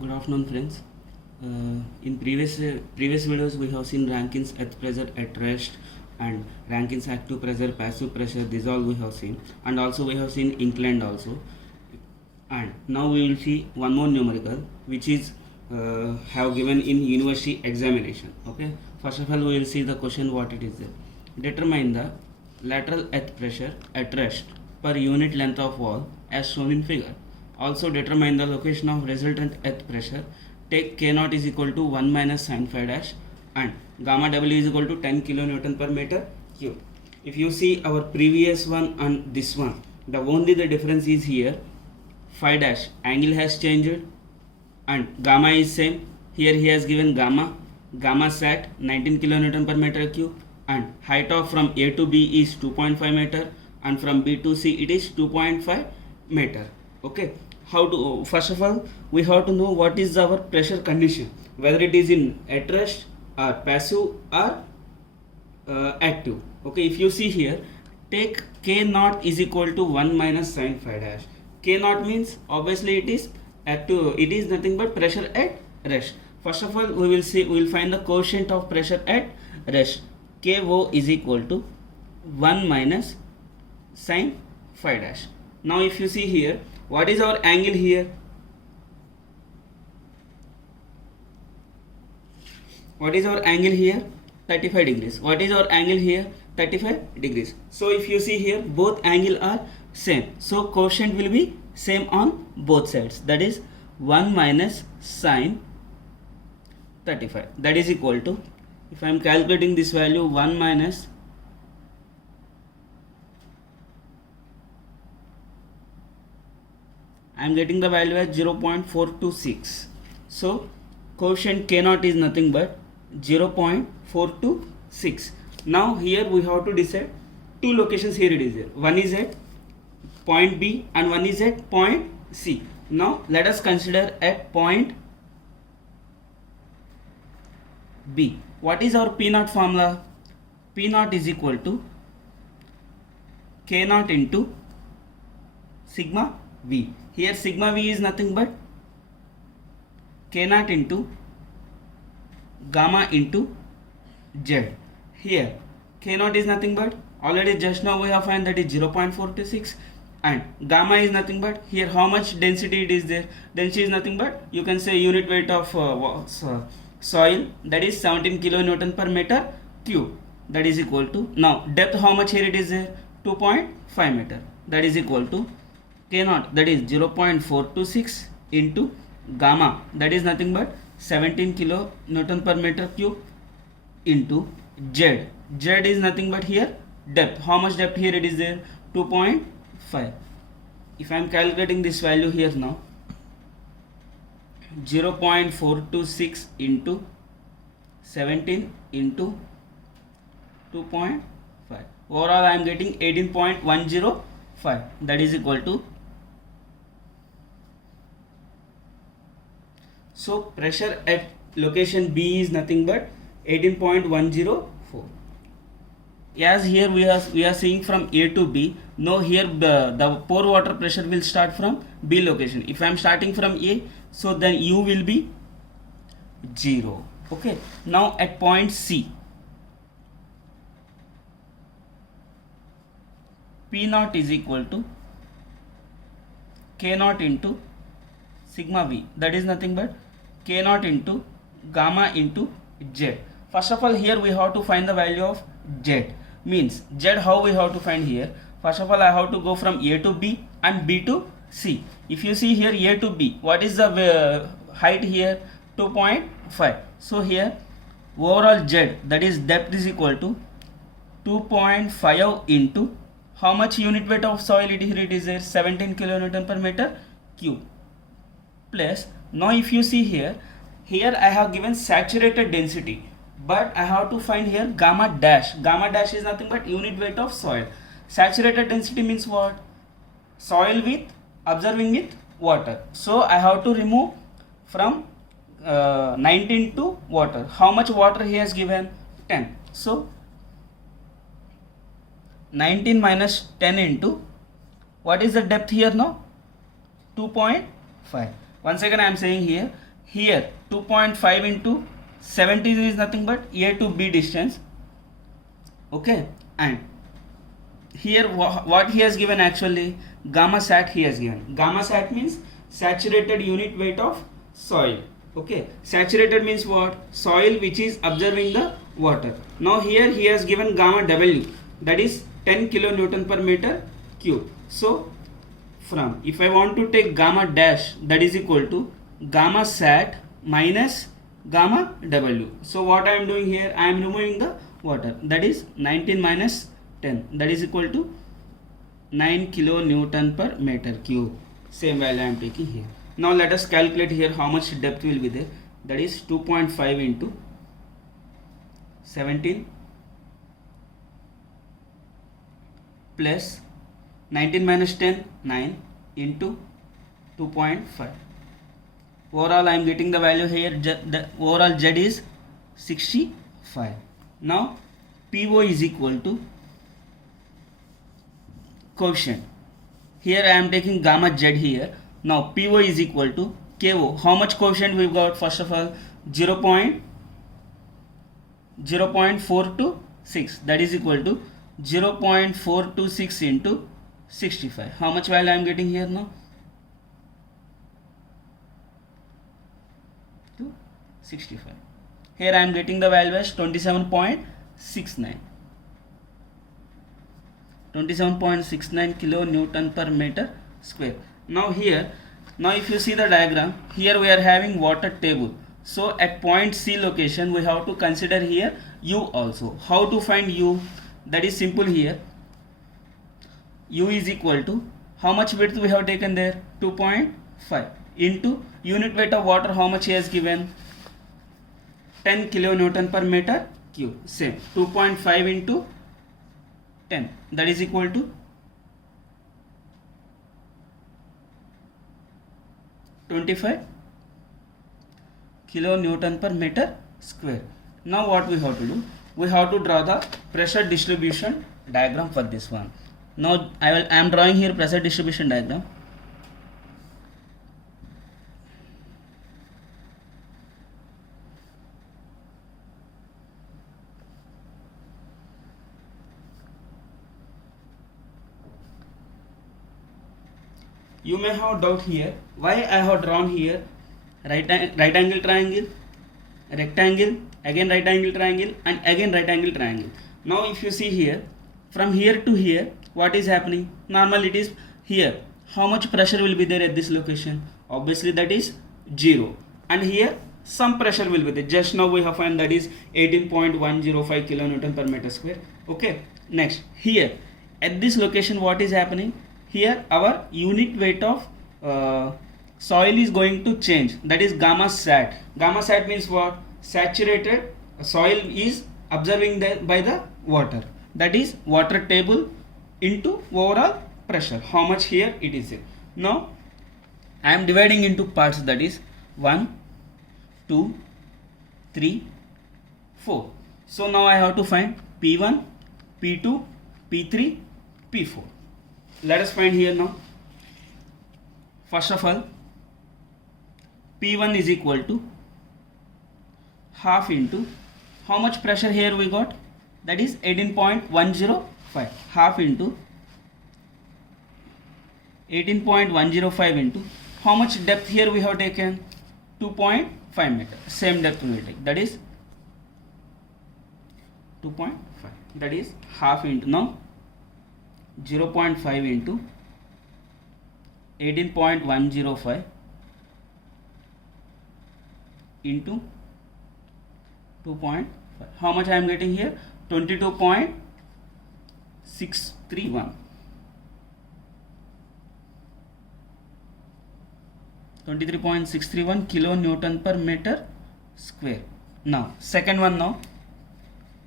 Good afternoon, friends. In previous videos, we have seen Rankins earth pressure at rest and Rankins active pressure, passive pressure. These all we have seen, and also we have seen inclined also. And now we will see one more numerical, which is have given in university examination. Okay. First of all, we will see the question what it is there. Determine the lateral earth pressure at rest per unit length of wall as shown in figure. Also determine the location of resultant earth pressure. Take K naught is equal to 1 minus sin phi dash and gamma W is equal to 10 kilonewton per meter cube. If you see our previous one and this one, the only the difference is here phi dash angle has changed and gamma is same. Here he has given gamma sat 19 kilonewton per meter cube and height of from A to B is 2.5 meter and from B to C it is 2.5 meter. Okay, how to first of all we have to know what is our pressure condition, whether it is in at rest or passive or active. Okay, if you see here, take K naught is equal to 1 minus sin phi dash. K naught means obviously it is active, it is nothing but pressure at rest. First of all we will find the coefficient of pressure at rest. Ko is equal to 1 minus sin phi dash. Now if you see here, what is our angle here? What is our angle here? 35 degrees. What is our angle here? 35 degrees. So if you see here, both angle are same. So coefficient will be same on both sides. That is 1 minus sin 35. That is equal to, if I am calculating this value, 1 minus I am getting the value as 0.426. So coefficient K naught is nothing but 0.426. Now here we have to decide two locations. Here it is there. One is at point B and one is at point C. Now let us consider at point B. What is our P naught formula? P naught is equal to K naught into sigma V. Here sigma V is nothing but K naught into gamma into Z. Here K naught is nothing but, already just now we have found that is 0.426 and gamma is nothing but, here how much density it is there? Density is nothing but, you can say unit weight of soil, that is 17 kilonewton per meter cube. That is equal to, now depth how much here it is there? 2.5 meter. That is equal to K naught, that is 0.426 into gamma, that is nothing but 17 kilonewton per meter cube into Z. Z is nothing but here depth. How much depth here it is there? 2.5. If I am calculating this value here now, 0.426 into 17 into 2.5. Overall I am getting 18.105. That is equal to, so pressure at location B is nothing but 18.104. As here we are seeing from A to B. No, here the pore water pressure will start from B location. If I am starting from A, so then U will be 0. Okay. Now at point C, P naught is equal to K naught into sigma V. That is nothing but K naught into gamma into Z. First of all here we have to find the value of Z. Means Z how we have to find here? First of all I have to go from A to B and B to C. If you see here A to B, what is the height here? 2.5. So here overall Z, that is depth, is equal to 2.5 into how much unit weight of soil it is there? 17 kilonewton per meter cube. Plus, now if you see here I have given saturated density, but I have to find here gamma dash. Gamma dash is nothing but unit weight of soil. Saturated density means what? Soil with absorbing with water. So I have to remove from 19 to water. How much water he has given? 10. So 19 minus 10 into, what is the depth here now? 2.5. Once again I am saying here, here 2.5 into 70 is nothing but A to B distance. Okay, and here what he has given, actually gamma sat he has given. Gamma sat means saturated unit weight of soil. Okay, saturated means what? Soil which is absorbing the water. Now here he has given gamma W, that is 10 kilonewton per meter cube. So from, if I want to take gamma dash, that is equal to gamma sat minus gamma W. So what I am doing here, I am removing the water, that is 19 minus 10, that is equal to 9 kilonewton per meter cube. Same value I am taking here. Now let us calculate here how much depth will be there, that is 2.5 into 17 plus 19 minus 10, 9 into 2.5. Overall I am getting the value here, the overall Z is 65. Now PO is equal to coefficient. Here I am taking gamma Z here. Now PO is equal to KO. How much coefficient we got? First of all 0.426, that is equal to 0.426 into 65. How much value I am getting here now? 65. Here I am getting the value as 27.69. 27.69 kilonewton per meter square. Now here, now if you see the diagram, here we are having water table. So at point C location we have to consider here U also. How to find U? That is simple here. U is equal to, how much width we have taken there? 2.5 into unit weight of water, how much he has given? 10 kilonewton per meter cube. Same, 2.5 into 10, that is equal to 25 kilonewton per meter square. Now what we have to do? We have to draw the pressure distribution diagram for this one. Now I am drawing here pressure distribution diagram. You may have doubt here why I have drawn here right angle triangle, rectangle, again right angle triangle, and again right angle triangle. Now if you see here, from here to here, what is happening? Normally it is here. How much pressure will be there at this location? Obviously that is 0. And here some pressure will be there. Just now we have found that is 18.105 kilonewton per meter square. Okay. Next here at this location what is happening? Here our unit weight of soil is going to change, that is gamma sat. Gamma sat means what? Saturated soil is absorbing by the water, that is water table into overall pressure. How much here it is there. Now I am dividing into parts, that is 1, 2, 3, 4. So now I have to find P1, P2, P3, P4. Let us find here now. First of all, P1 is equal to half into, how much pressure here we got? That is 18.105. Half into 18.105 into, how much depth here we have taken? 2.5 meter. Same depth we will take, that is 2.5. That is half into, now 0.5 into 18.105 into 2.5. How much I am getting here? 22.631. 23.631 kilonewton per meter square. Now second one, now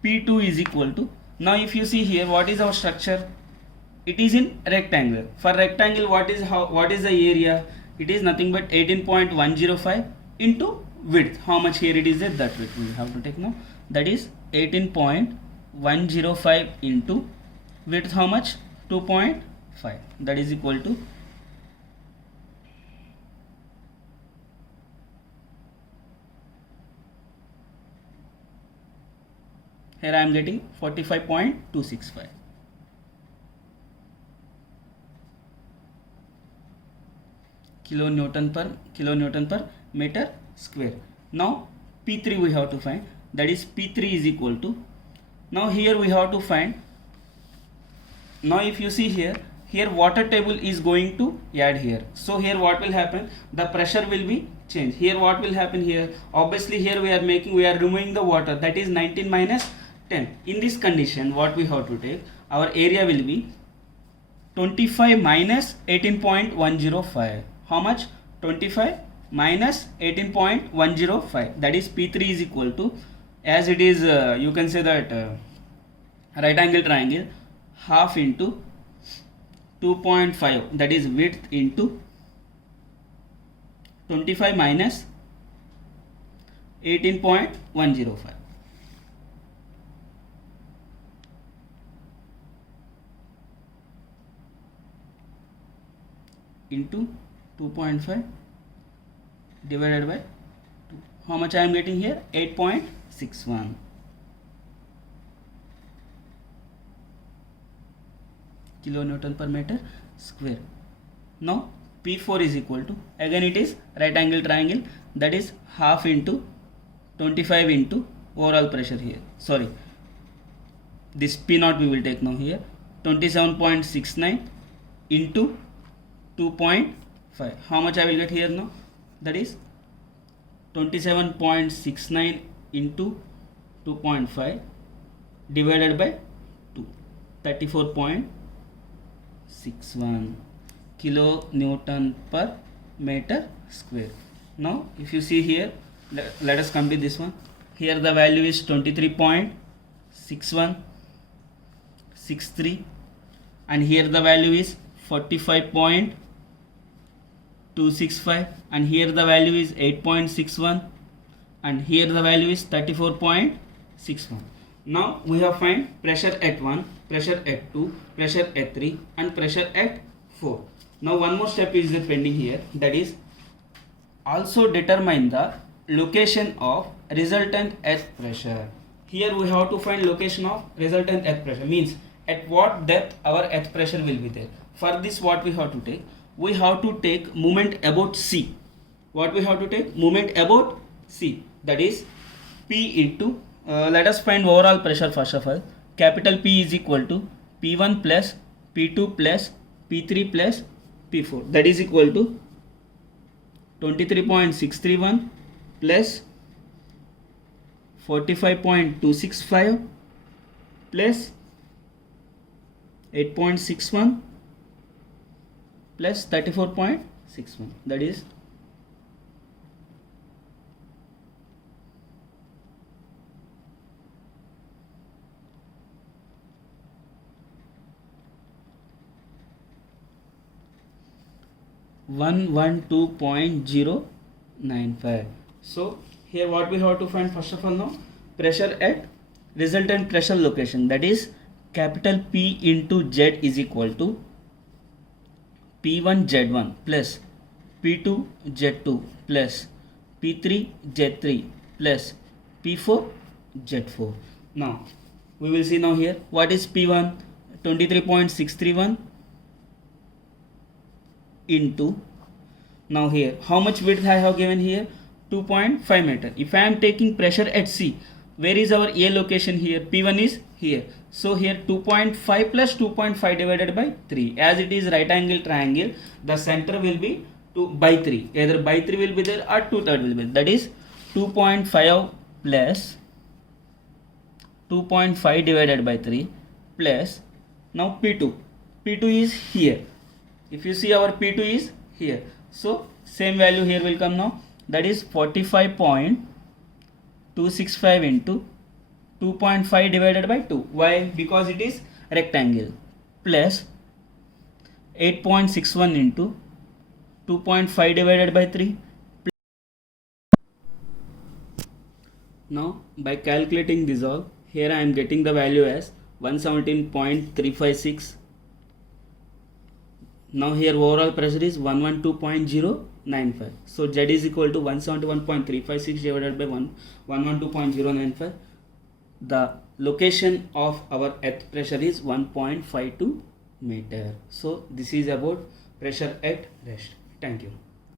P2 is equal to, now if you see here what is our structure? It is in rectangle. For rectangle what is the area? It is nothing but 18.105 into width. How much here it is there? That width we have to take now. That is 18.105 into width, how much? 2.5. That is equal to Here I am getting 45.265 kilonewton per meter square. Now P3 we have to find, that is P3 is equal to, now here we have to find, now if you see here water table is going to add here, so here what will happen, the pressure will be changed. Here what will happen, here obviously here we are removing the water, that is 19 minus 10. In this condition what we have to take, our area will be 25 minus 18.105. How much? 25 minus 18.105, that is P3 is equal to, as it is you can say that right angle triangle, half into 2.5, that is width, into 25 minus 18.105. into 2.5 divided by 2. How much I am getting here? 8.61 kilonewton per meter square. Now P4 is equal to, again it is right angle triangle, that is half into 25 into overall pressure here, sorry, this P0 we will take now here, 27.69 into 2.5. How much I will get here now? That is 27.69 into 2.5 divided by 2, 34.61 kilonewton per meter square. Now if you see here, let us complete this one. Here the value is 23.6163 and here the value is 45.265 and here the value is 8.61 and here the value is 34.61. Now we have find pressure at 1, pressure at 2, pressure at 3 and pressure at 4. Now one more step is pending here, that is also determine the location of resultant earth pressure. Here we have to find location of resultant earth pressure, means at what depth our earth pressure will be there. For this what we have to take? We have to take moment about C. What we have to take? Moment about C, that is P into, let us find overall pressure first of all. Capital P is equal to P1 plus P2 plus P3 plus P4, that is equal to 23.631 plus 45.265 plus 8.61 plus 34.61, that is 112.095. So here what we have to find first of all now, pressure at resultant pressure location, that is capital P into Z is equal to P1 Z1 plus P2 Z2 plus P3 Z3 plus P4 Z4. Now we will see now here what is P1, 23.631 into, now here how much width I have given here, 2.5 meter. If I am taking pressure at C, where is our A location here? P1 is here. So here 2.5 plus 2.5 divided by 3. As it is right angle triangle, the center will be 2 by 3. Either by 3 will be there or 2/3 will be there. That is 2.5 plus 2.5 divided by 3 plus, now P2. P2 is here. If you see our P2 is here. So same value here will come now. That is 45.265 into 2.5 divided by 2. Why? Because it is rectangle. Plus 8.61 into 2.5 divided by 3. Now by calculating this all, here I am getting the value as 117.356. Now here overall pressure is 112.095. So Z is equal to 171.356 divided by 112.095. the location of our earth pressure is 1.52 meter. So this is about pressure at rest. Thank you.